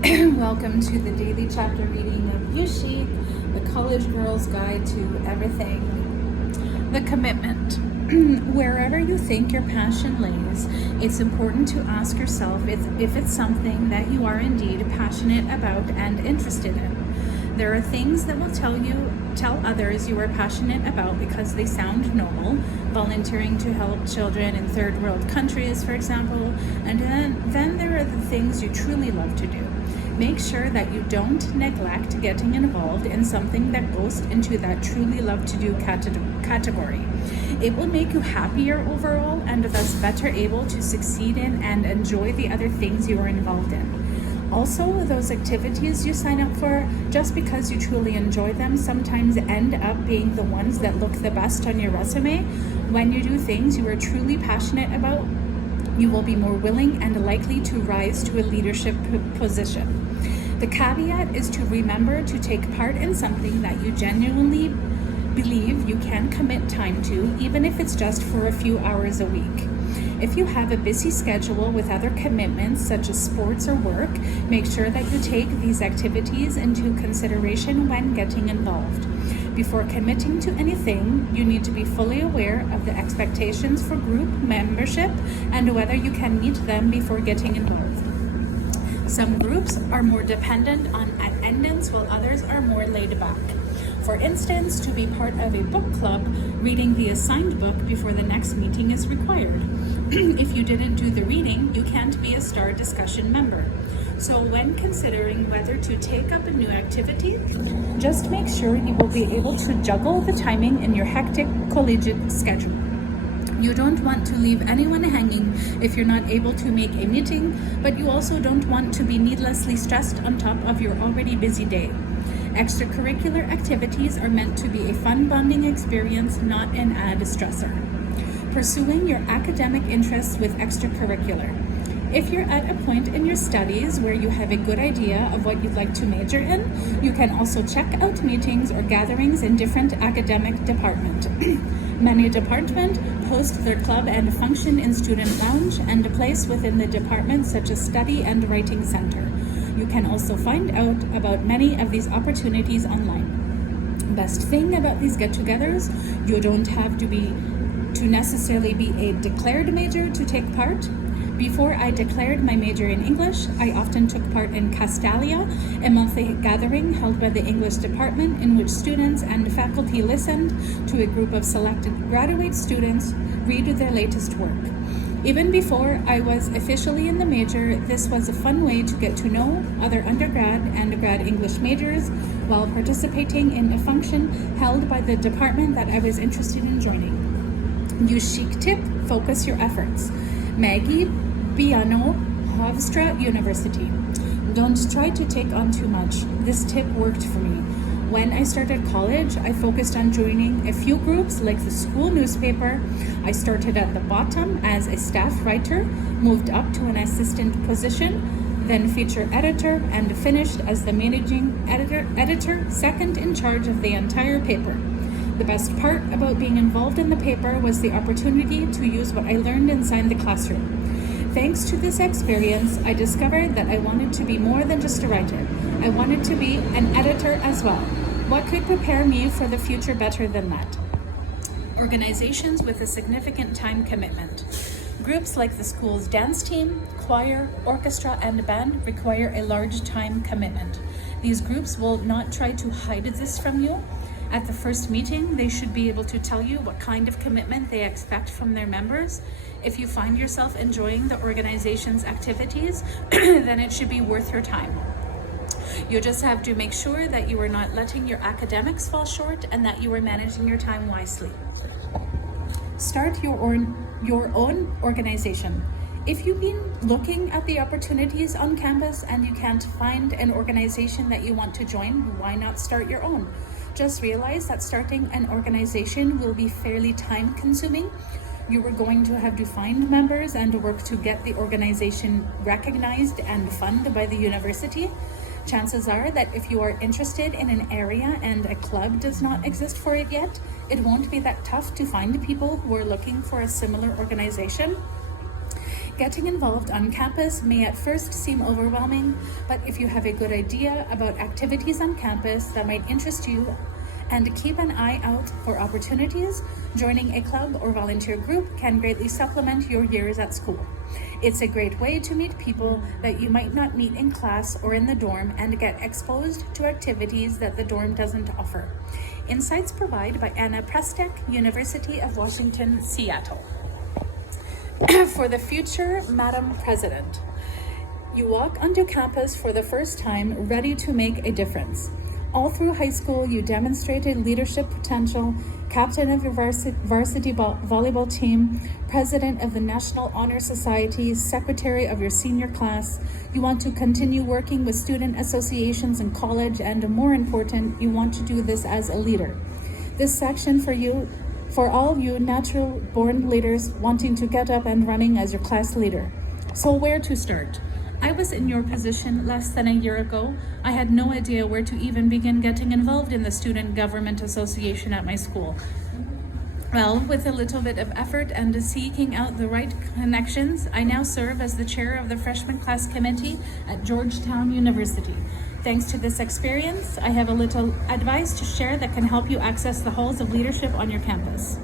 Welcome to the daily chapter reading of Yushi, the College Girl's Guide to Everything. The commitment. Wherever you think your passion lays, it's important to ask yourself if it's something that you are indeed passionate about and interested in. There are things that will tell others you are passionate about because they sound noble, volunteering to help children in third world countries, for example, and then there are the things you truly love to do. Make sure that you don't neglect getting involved in something that goes into that truly love to do category. It will make you happier overall and thus better able to succeed in and enjoy the other things you are involved in. Also, those activities you sign up for, just because you truly enjoy them, sometimes end up being the ones that look the best on your resume. When you do things you are truly passionate about, you will be more willing and likely to rise to a leadership position. The caveat is to remember to take part in something that you genuinely believe you can commit time to, even if it's just for a few hours a week. If you have a busy schedule with other commitments such as sports or work, make sure that you take these activities into consideration when getting involved. Before committing to anything, you need to be fully aware of the expectations for group membership and whether you can meet them before getting involved. Some groups are more dependent on attendance while others are more laid back. For instance, to be part of a book club, reading the assigned book before the next meeting is required. If you didn't do the reading, you can't be a STAR discussion member. So when considering whether to take up a new activity, just make sure you will be able to juggle the timing in your hectic collegiate schedule. You don't want to leave anyone hanging if you're not able to make a meeting, but you also don't want to be needlessly stressed on top of your already busy day. Extracurricular activities are meant to be a fun bonding experience, not an added stressor. Pursuing your academic interests with extracurricular. If you're at a point in your studies where you have a good idea of what you'd like to major in, you can also check out meetings or gatherings in different academic departments. Many departments host their club and function in student lounge and a place within the department such as study and writing center. You can also find out about many of these opportunities online. Best thing about these get-togethers, you don't have to necessarily be a declared major to take part. Before I declared my major in English, I often took part in Castalia, a monthly gathering held by the English department in which students and faculty listened to a group of selected graduate students read their latest work. Even before I was officially in the major, this was a fun way to get to know other undergrad and grad English majors while participating in a function held by the department that I was interested in joining. Use chic tip, focus your efforts. Maggie Piano, Hofstra University. Don't try to take on too much. This tip worked for me. When I started college, I focused on joining a few groups like the school newspaper. I started at the bottom as a staff writer, moved up to an assistant position, then feature editor, and finished as the managing editor, second in charge of the entire paper. The best part about being involved in the paper was the opportunity to use what I learned inside the classroom. Thanks to this experience, I discovered that I wanted to be more than just a writer. I wanted to be an editor as well. What could prepare me for the future better than that? Organizations with a significant time commitment. Groups like the school's dance team, choir, orchestra, and band require a large time commitment. These groups will not try to hide this from you. At the first meeting, they should be able to tell you what kind of commitment they expect from their members. If you find yourself enjoying the organization's activities, then it should be worth your time. You just have to make sure that you are not letting your academics fall short and that you are managing your time wisely. Start your own organization. If you've been looking at the opportunities on campus and you can't find an organization that you want to join, why not start your own? Just realize that starting an organization will be fairly time consuming. You are going to have to find members and work to get the organization recognized and funded by the university. Chances are that if you are interested in an area and a club does not exist for it yet, it won't be that tough to find people who are looking for a similar organization. Getting involved on campus may at first seem overwhelming, but if you have a good idea about activities on campus that might interest you and keep an eye out for opportunities, joining a club or volunteer group can greatly supplement your years at school. It's a great way to meet people that you might not meet in class or in the dorm and get exposed to activities that the dorm doesn't offer. Insights provided by Anna Prestek, University of Washington, Seattle. For the future Madam President, you walk onto campus for the first time ready to make a difference. All through high school, you demonstrated leadership potential, captain of your varsity volleyball team, president of the National Honor Society, secretary of your senior class. You want to continue working with student associations in college, and more important, you want to do this as a leader. This section for all you natural-born leaders wanting to get up and running as your class leader. So where to start? I was in your position less than a year ago. I had no idea where to even begin getting involved in the Student Government Association at my school. Well, with a little bit of effort and seeking out the right connections, I now serve as the chair of the freshman class committee at Georgetown University. Thanks to this experience, I have a little advice to share that can help you access the halls of leadership on your campus.